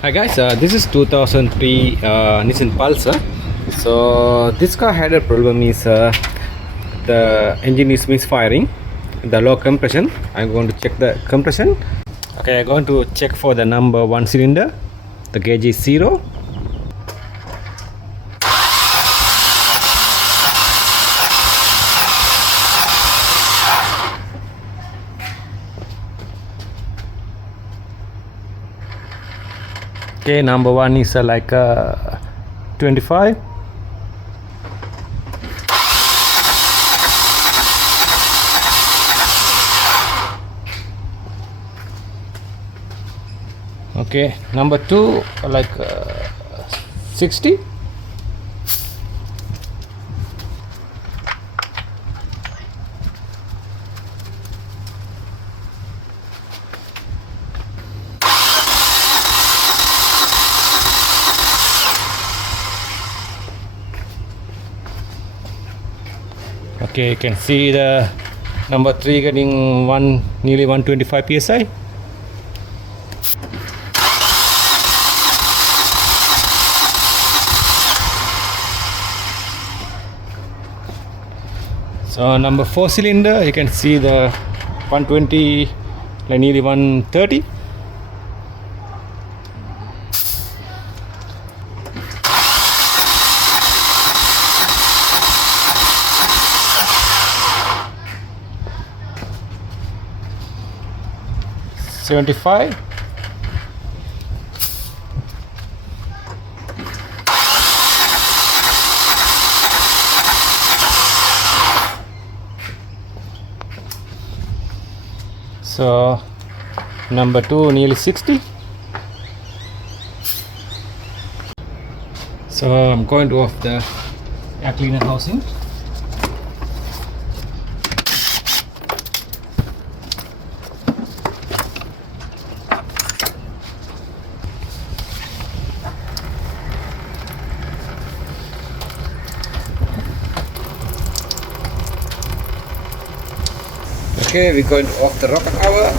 Hi guys, this is 2003 Nissan Pulsar. So this car had a problem is the engine is misfiring, the low compression. I'm going to check the compression. Okay, I'm going to check for the number 1 cylinder. The gauge is 0. Okay, number 1 is 25. Okay, number 2 60. Okay, you can see the number 3 getting nearly 125 psi. So number 4 cylinder, you can see the 120, nearly 130. $75. So number 2 nearly 60. So I'm going to off the air cleaner housing. Okay, we're going to off the rocker cover.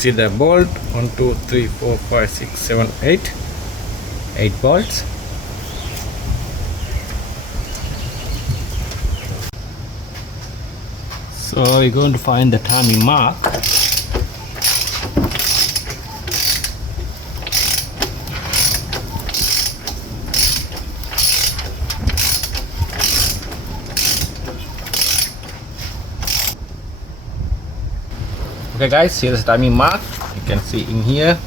See the bolt 1 2 3 4 5 6 7 8 bolts. So we're going to find the timing mark. Okay guys, here's the timing mark. You can see in here.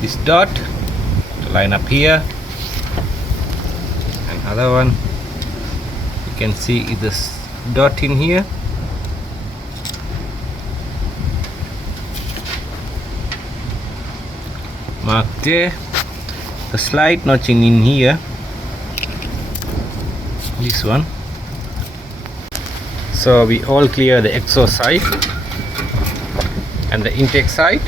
This dot to line up here. Another one. You can see this dot in here. Mark there. The slight notching in here. This one. So we all clear the exhaust side and the intake side.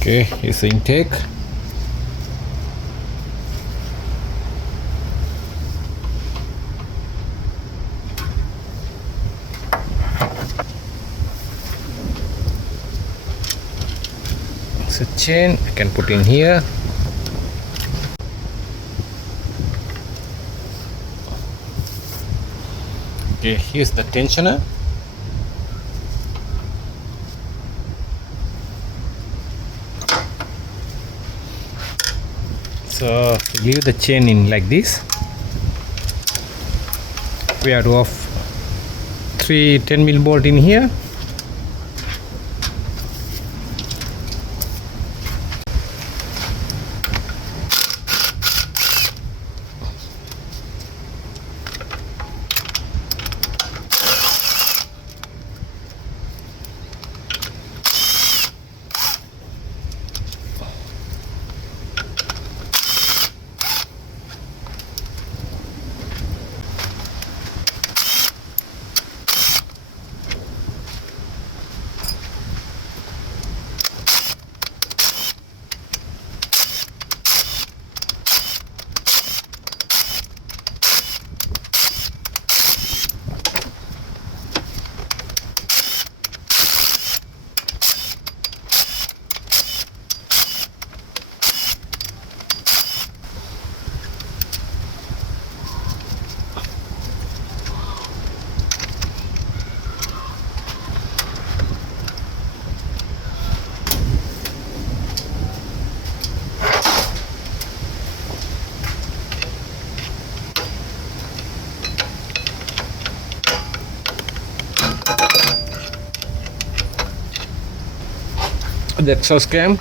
Okay, here's the intake. is a chain I can put in here. Okay, here's the tensioner. So leave the chain in like this. We have to off 3 10mm bolt in here. The exhaust cam,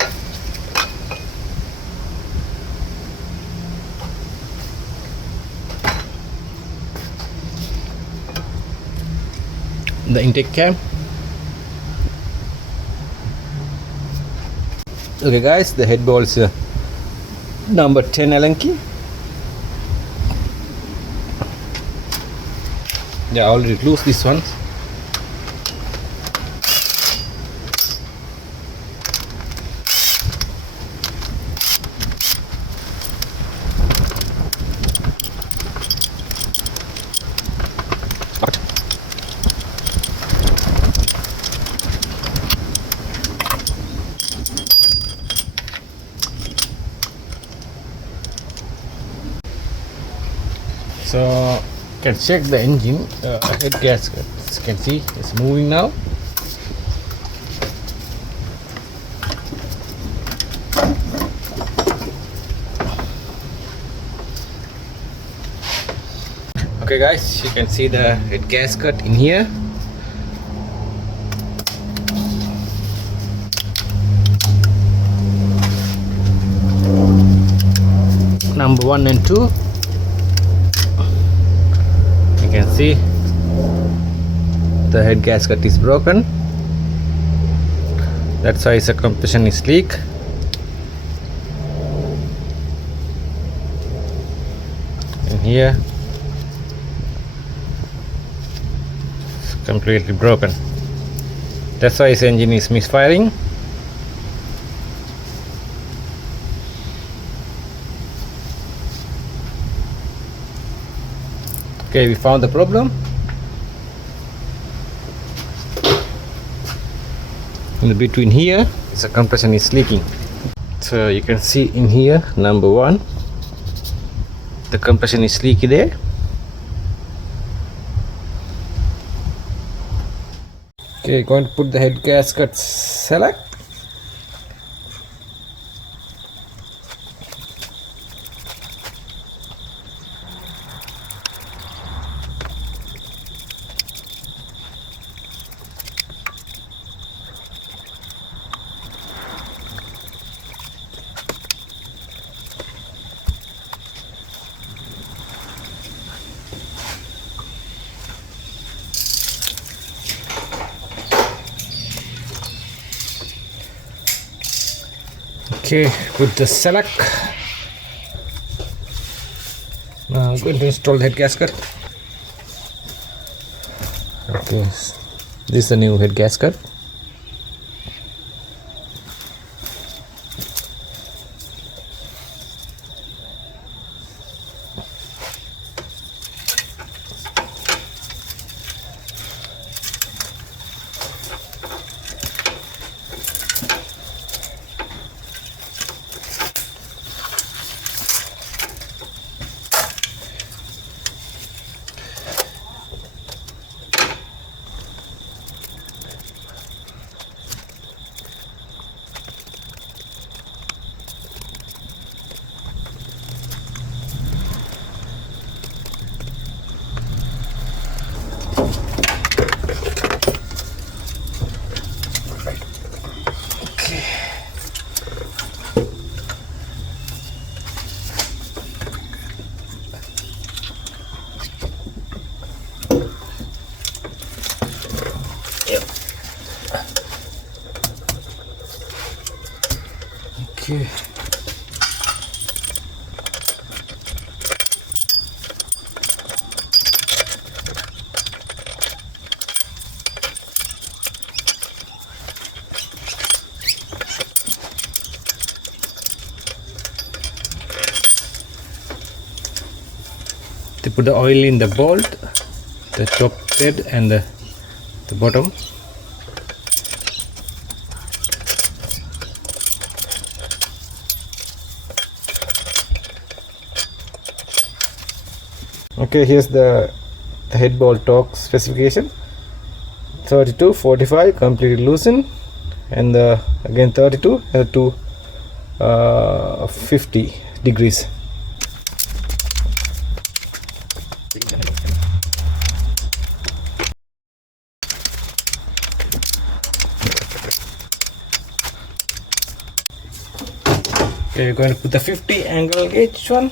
the intake cam. Okay guys, the head bolts number 10 Allen key. Yeah, I already loose this one. So you can check the engine head gasket. As you can see, it's moving now. Okay guys, you can see the head gasket in here. Number 1 and 2. You can see the head gasket is broken. That's why the compression is leak. And here it's completely broken. That's why his engine is misfiring. Okay, we found the problem. In between here, the compression is leaking. So you can see in here, number 1, the compression is leaky there. Okay, going to put the head gasket select. Okay, put the select. Now I'm going to install the head gasket. Okay, this is the new head gasket. Okay. They put the oil in the bolt, the top head and the bottom. Okay, here's the head bolt torque specification: 32, 45 completely loosened, and again 32 and to 50 degrees. Okay, we're going to put the 50 angle gauge one.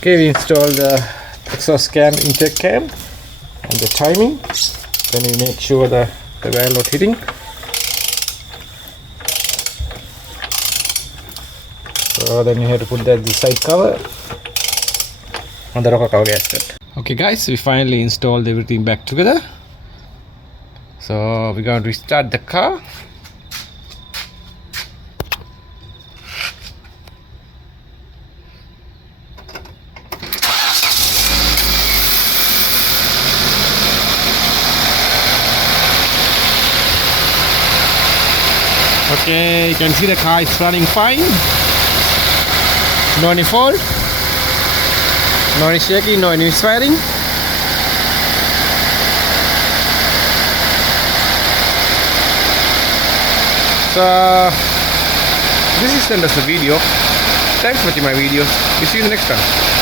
Okay, we installed the exhaust cam intake cam and the timing. Then we make sure the valve not hitting. So then you have to put the side cover on the rocker cover gasket. Okay guys, we finally installed everything back together. So we're going to restart the car. Okay, you can see the car is running fine. No any fault, no any shaking, no any misfiring. So this is the end of the video. Thanks for watching my video. We'll see you in the next one.